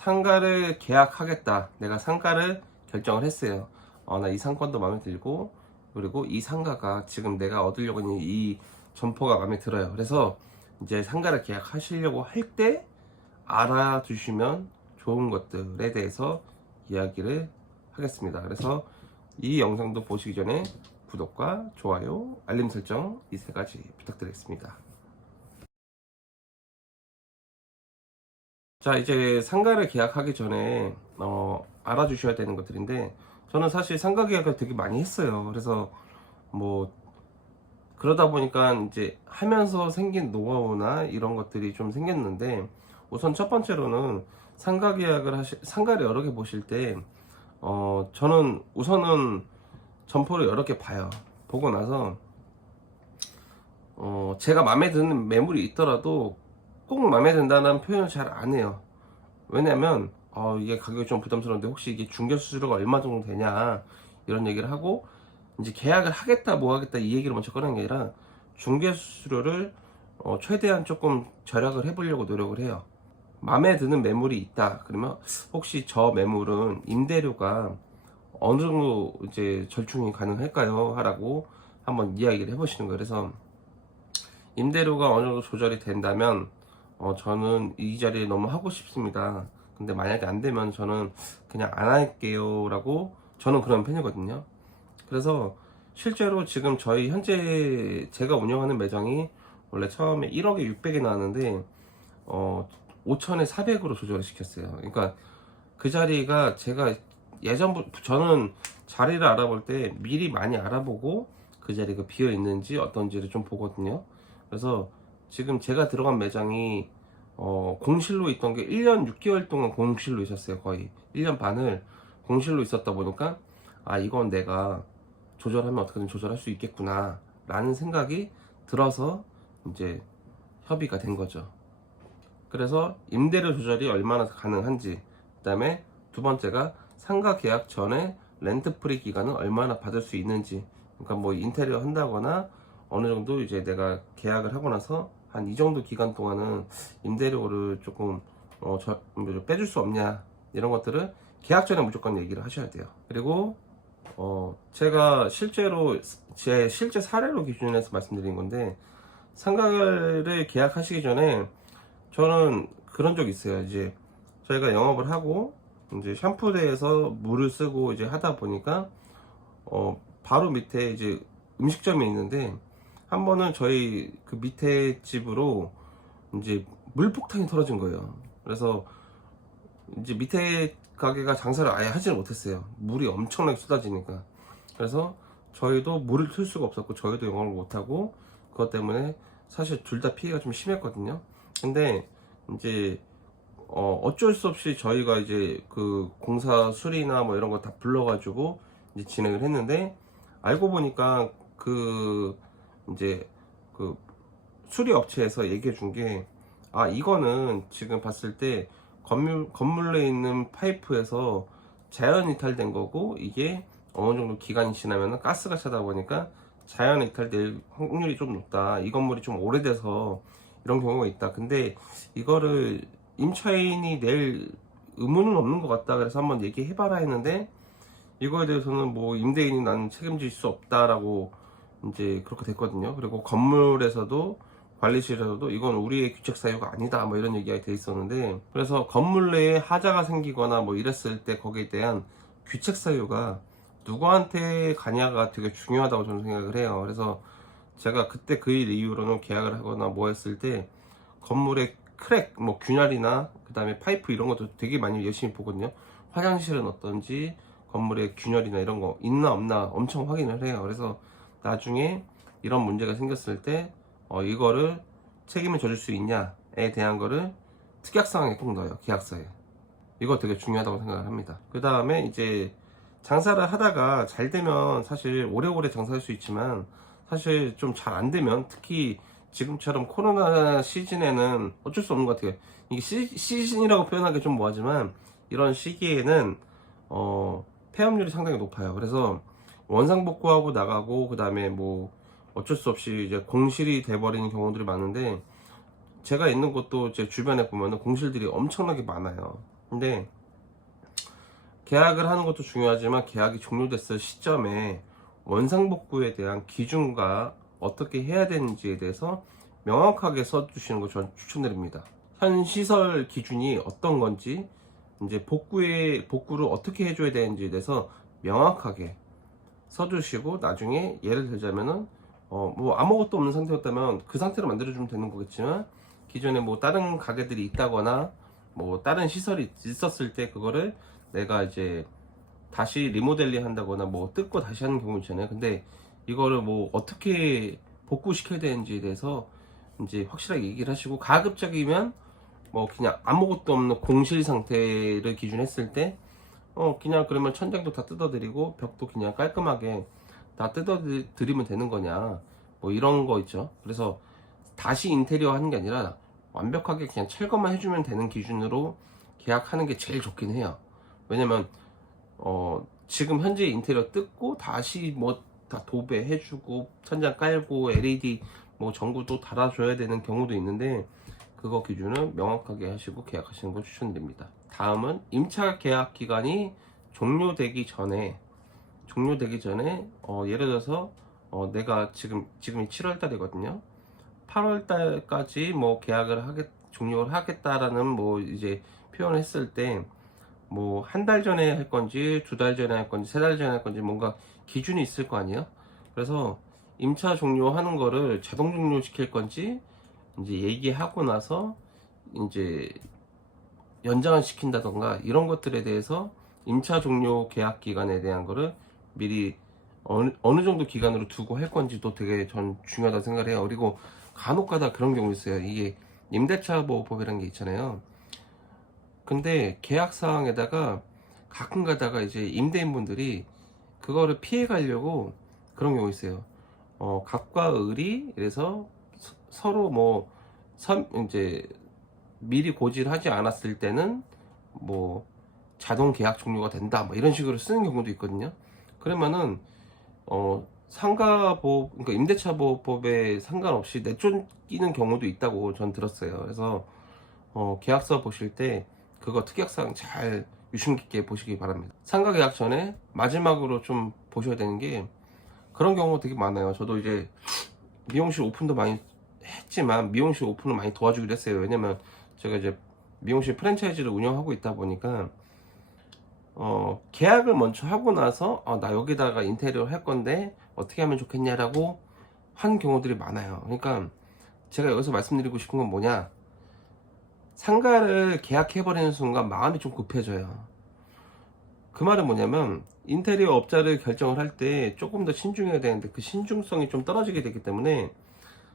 상가를 계약하겠다, 내가 상가를 결정을 했어요. 나 이 상권도 마음에 들고, 그리고 이 상가가 지금 내가 얻으려고 하는 이 점포가 마음에 들어요. 그래서 이제 상가를 계약하시려고 할 때 알아두시면 좋은 것들에 대해서 이야기를 하겠습니다. 그래서 이 영상도 보시기 전에 구독과 좋아요, 알림 설정 이 세 가지 부탁드리겠습니다. 자, 이제 상가를 계약하기 전에 알아주셔야 되는 것들인데, 저는 사실 상가 계약을 되게 많이 했어요. 그래서 뭐 그러다 보니까 이제 하면서 생긴 노하우나 이런 것들이 좀 생겼는데, 우선 첫 번째로는 상가 계약을 상가를 여러 개 보실 때 저는 우선은 점포를 여러 개 봐요. 보고 나서 제가 마음에 드는 매물이 있더라도 꼭 마음에 든다는 표현을 잘 안 해요. 왜냐면 이게 가격이 좀 부담스러운데 혹시 이게 중개 수수료가 얼마 정도 되냐 이런 얘기를 하고, 이제 계약을 하겠다 뭐 하겠다 이 얘기를 먼저 꺼내는 게 아니라 중개 수수료를 최대한 조금 절약을 해보려고 노력을 해요. 마음에 드는 매물이 있다 그러면 혹시 저 매물은 임대료가 어느 정도 이제 절충이 가능할까요? 하라고 한번 이야기를 해보시는 거예요. 그래서 임대료가 어느 정도 조절이 된다면 저는 이 자리에 너무 하고 싶습니다. 근데 만약에 안 되면 저는 그냥 안 할게요 라고, 저는 그런 편이거든요. 그래서 실제로 지금 저희 현재 제가 운영하는 매장이 원래 처음에 1억에 600에 나왔는데 5천에 400으로 조절을 시켰어요. 그러니까 그 자리가 제가 예전부터, 저는 자리를 알아볼 때 미리 많이 알아보고 그 자리가 비어 있는지 어떤지를 좀 보거든요. 그래서 지금 제가 들어간 매장이 공실로 있던 게 1년 6개월 동안 공실로 있었어요. 거의 1년 반을 공실로 있었다 보니까 이건 내가 조절하면 어떻게든 조절할 수 있겠구나 라는 생각이 들어서 이제 협의가 된 거죠. 그래서 임대료 조절이 얼마나 가능한지, 그 다음에 두 번째가 상가 계약 전에 렌트 프리 기간은 얼마나 받을 수 있는지. 그러니까 뭐 인테리어 한다거나 어느 정도 이제 내가 계약을 하고 나서 한 이 정도 기간 동안은 임대료를 조금 빼줄 수 없냐, 이런 것들을 계약 전에 무조건 얘기를 하셔야 돼요. 그리고 제가 실제로 제 실제 사례로 기준해서 말씀드린 건데, 상가를 계약하시기 전에 저는 그런 적 있어요. 이제 저희가 영업을 하고 이제 샴푸대에서 물을 쓰고 이제 하다 보니까 바로 밑에 이제 음식점이 있는데, 한 번은 저희 그 밑에 집으로 이제 물폭탄이 터져진 거예요. 그래서 이제 밑에 가게가 장사를 아예 하지를 못했어요. 물이 엄청나게 쏟아지니까. 그래서 저희도 물을 틀 수가 없었고 저희도 영업을 못하고, 그것 때문에 사실 둘 다 피해가 좀 심했거든요. 근데 이제 어쩔 수 없이 저희가 이제 그 공사 수리나 뭐 이런 거 다 불러가지고 이제 진행을 했는데, 알고 보니까 그 이제 그 수리 업체에서 얘기해 준 게, 이거는 지금 봤을 때 건물에 있는 파이프에서 자연 이탈된 거고, 이게 어느 정도 기간이 지나면 가스가 차다 보니까 자연 이탈될 확률이 좀 높다. 이 건물이 좀 오래돼서 이런 경우가 있다. 근데 이거를 임차인이 낼 의무는 없는 것 같다. 그래서 한번 얘기해봐라 했는데, 이거에 대해서는 뭐 임대인이 나는 책임질 수 없다라고 이제 그렇게 됐거든요. 그리고 건물에서도, 관리실에서도 이건 우리의 규칙 사유가 아니다 뭐 이런 얘기가 돼 있었는데, 그래서 건물 내에 하자가 생기거나 뭐 이랬을 때 거기에 대한 규칙 사유가 누구한테 가냐가 되게 중요하다고 저는 생각을 해요. 그래서 제가 그때 그 일 이후로는 계약을 하거나 뭐 했을 때 건물의 크랙, 뭐 균열이나 그 다음에 파이프 이런 것도 되게 많이 열심히 보거든요. 화장실은 어떤지, 건물의 균열이나 이런 거 있나 없나 엄청 확인을 해요. 그래서 나중에 이런 문제가 생겼을 때 이거를 책임을 져줄 수 있냐에 대한 거를 특약사항에 꼭 넣어요, 계약서에. 이거 되게 중요하다고 생각을 합니다. 그 다음에 이제 장사를 하다가 잘 되면 사실 오래오래 장사할 수 있지만, 사실 좀 잘 안 되면, 특히 지금처럼 코로나 시즌에는 어쩔 수 없는 것 같아요. 이게 시즌이라고 표현하기 좀 뭐하지만, 이런 시기에는 폐업률이 상당히 높아요. 그래서 원상복구하고 나가고, 그 다음에 뭐 어쩔 수 없이 이제 공실이 돼버리는 경우들이 많은데, 제가 있는 곳도 제 주변에 보면은 공실들이 엄청나게 많아요. 근데 계약을 하는 것도 중요하지만 계약이 종료됐을 시점에 원상복구에 대한 기준과 어떻게 해야 되는지에 대해서 명확하게 써주시는 거 저는 추천드립니다. 현 시설 기준이 어떤 건지, 이제 복구를 어떻게 해줘야 되는지에 대해서 명확하게 써주시고, 나중에 예를 들자면은 뭐 아무것도 없는 상태였다면 그 상태로 만들어주면 되는 거겠지만, 기존에 뭐 다른 가게들이 있다거나 뭐 다른 시설이 있었을 때 그거를 내가 이제 다시 리모델링 한다거나 뭐 뜯고 다시 하는 경우 있잖아요. 근데 이거를 뭐 어떻게 복구시켜야 되는지에 대해서 이제 확실하게 얘기를 하시고, 가급적이면 뭐 그냥 아무것도 없는 공실 상태를 기준했을 때 그냥 그러면 천장도 다 뜯어드리고 벽도 그냥 깔끔하게 다 뜯어드리면 되는 거냐, 뭐 이런 거 있죠. 그래서 다시 인테리어 하는 게 아니라 완벽하게 그냥 철거만 해주면 되는 기준으로 계약하는 게 제일 좋긴 해요. 왜냐면 지금 현재 인테리어 뜯고 다시 뭐 다 도배해주고 천장 깔고 LED 뭐 전구도 달아줘야 되는 경우도 있는데, 그거 기준은 명확하게 하시고 계약하시는 걸 추천드립니다. 다음은 임차 계약 기간이 종료되기 전에 예를 들어서 내가 지금이 7월 달이거든요. 8월 달까지 뭐 종료를 하겠다라는 뭐 이제 표현을 했을 때, 뭐 한 달 전에 할 건지 2달 전에 할 건지 3달 전에 할 건지 뭔가 기준이 있을 거 아니에요. 그래서 임차 종료하는 거를 자동 종료 시킬 건지 이제 얘기하고 나서 이제 연장을 시킨다던가 이런 것들에 대해서 임차 종료 계약 기간에 대한 거를 미리 어느 정도 기간으로 두고 할 건지도 되게 전 중요하다고 생각을 해요. 그리고 간혹가다 그런 경우 있어요. 이게 임대차 보호법이라는 게 있잖아요. 근데 계약사항에다가 가끔 가다가 이제 임대인분들이 그거를 피해 가려고 그런 경우 있어요. 갑과 을이 그래서 서로 뭐 이제 미리 고지를 하지 않았을 때는 뭐 자동 계약 종료가 된다 뭐 이런 식으로 쓰는 경우도 있거든요. 그러면은 그러니까 임대차 보호법에 상관없이 내쫓기는 경우도 있다고 전 들었어요. 그래서 계약서 보실 때 그거 특약사항 잘 유심 깊게 보시기 바랍니다. 상가 계약 전에 마지막으로 좀 보셔야 되는 게, 그런 경우가 되게 많아요. 저도 이제 미용실 오픈도 많이 했지만 미용실 오픈을 많이 도와주기로 했어요. 왜냐면 제가 이제 미용실 프랜차이즈를 운영하고 있다 보니까 계약을 먼저 하고 나서 나 여기다가 인테리어 할 건데 어떻게 하면 좋겠냐라고 한 경우들이 많아요. 그러니까 제가 여기서 말씀드리고 싶은 건 뭐냐, 상가를 계약해버리는 순간 마음이 좀 급해져요. 그 말은 뭐냐면, 인테리어 업자를 결정을 할 때 조금 더 신중해야 되는데 그 신중성이 좀 떨어지게 되기 때문에,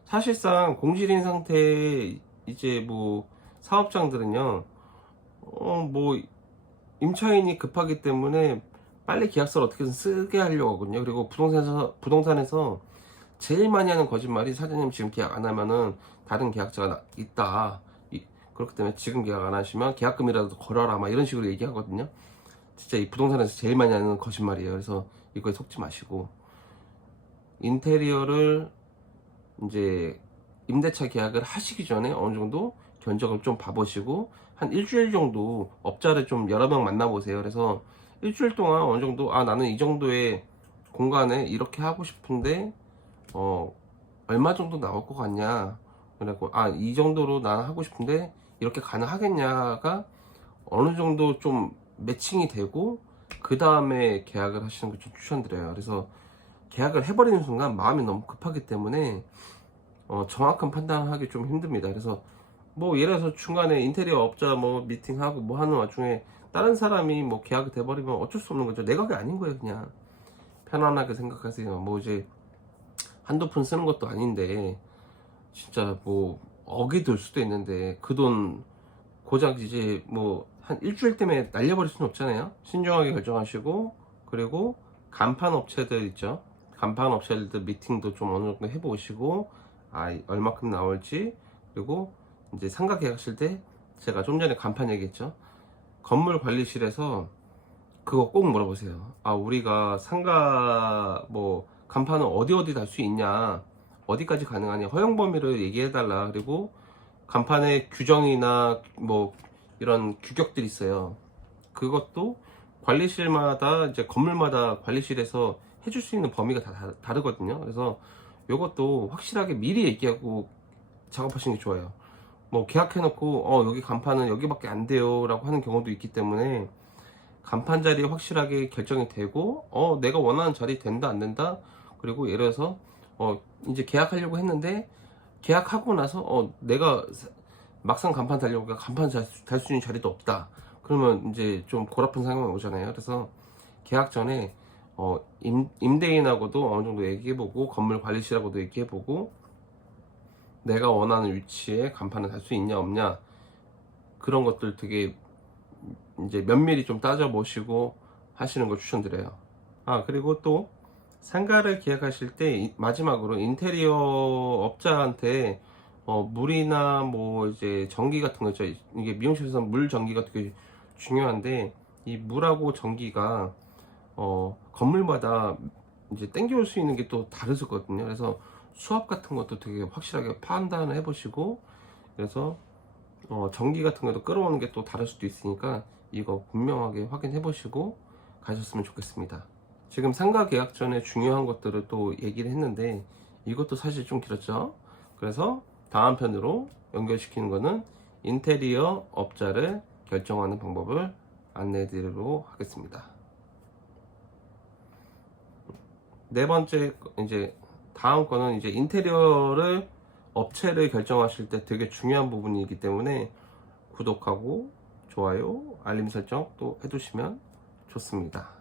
사실상 공실인 상태의 이제 뭐 사업장들은요 뭐 임차인이 급하기 때문에 빨리 계약서를 어떻게든 쓰게 하려고 하거든요. 그리고 부동산에서 제일 많이 하는 거짓말이, 사장님 지금 계약 안 하면은 다른 계약자가 있다, 그렇기 때문에 지금 계약 안 하시면 계약금이라도 걸어라 막 이런 식으로 얘기하거든요. 진짜 이 부동산에서 제일 많이 하는 거짓말이에요. 그래서 이거에 속지 마시고, 인테리어를 이제 임대차 계약을 하시기 전에 어느 정도 견적을 좀 봐보시고, 한 일주일 정도 업자를 좀 여러 명 만나보세요. 그래서 일주일 동안 어느 정도 나는 이 정도의 공간에 이렇게 하고 싶은데 얼마 정도 나올 것 같냐, 그래갖고 이 정도로 나는 하고 싶은데 이렇게 가능하겠냐가 어느 정도 좀 매칭이 되고, 그 다음에 계약을 하시는 걸 좀 추천드려요. 그래서 계약을 해버리는 순간 마음이 너무 급하기 때문에 정확한 판단을 하기 좀 힘듭니다. 그래서 뭐 예를 들어서 중간에 인테리어 업자 뭐 미팅하고 뭐 하는 와중에 다른 사람이 뭐 계약이 돼버리면 어쩔 수 없는 거죠. 내 가게 아닌 거예요. 그냥 편안하게 생각하세요. 뭐 이제 한두 푼 쓰는 것도 아닌데 진짜 뭐 억이 들 수도 있는데 그 돈 고작 이제 뭐 한 일주일 때문에 날려버릴 수는 없잖아요. 신중하게 결정하시고, 그리고 간판 업체들 있죠. 간판 업체들 미팅도 좀 어느 정도 해보시고, 얼마큼 나올지, 그리고 이제 상가 계약하실 때 제가 좀 전에 간판 얘기했죠. 건물 관리실에서 그거 꼭 물어보세요. 우리가 상가 뭐 간판은 어디 달 수 있냐, 어디까지 가능하냐, 허용 범위를 얘기해 달라. 그리고 간판의 규정이나 뭐 이런 규격들이 있어요. 그것도 관리실마다 이제 건물마다 관리실에서 해줄 수 있는 범위가 다 다르거든요. 그래서 이것도 확실하게 미리 얘기하고 작업하시는 게 좋아요. 뭐 계약해놓고 여기 간판은 여기밖에 안 돼요 라고 하는 경우도 있기 때문에 간판 자리 확실하게 결정이 되고 내가 원하는 자리 된다 안 된다, 그리고 예를 들어서 이제 계약하려고 했는데 계약하고 나서 내가 막상 간판 달려고 간판 달 수 있는 자리도 없다, 그러면 이제 좀 골아픈 상황이 오잖아요. 그래서 계약 전에 임대인하고도 어느 정도 얘기해보고 건물 관리실하고도 얘기해보고 내가 원하는 위치에 간판을 달 수 있냐 없냐, 그런 것들 되게 이제 면밀히 좀 따져보시고 하시는 걸 추천드려요. 그리고 또 상가를 계약하실 때 마지막으로 인테리어 업자한테 물이나 뭐 이제 전기 같은 거 있죠. 이게 미용실에서 물 전기가 되게 중요한데 이 물하고 전기가 건물마다 이제 땡겨올 수 있는 게 또 다르거든요. 그래서 수압 같은 것도 되게 확실하게 판단을 해보시고, 그래서 전기 같은 것도 끌어오는 게 또 다를 수도 있으니까 이거 분명하게 확인해 보시고 가셨으면 좋겠습니다. 지금 상가 계약 전에 중요한 것들을 또 얘기를 했는데 이것도 사실 좀 길었죠. 그래서 다음 편으로 연결시키는 거는 인테리어 업자를 결정하는 방법을 안내해 드리도록 하겠습니다. 네 번째, 이제 다음 거는 이제 인테리어를 업체를 결정하실 때 되게 중요한 부분이기 때문에 구독하고 좋아요, 알림 설정 또 해두시면 좋습니다.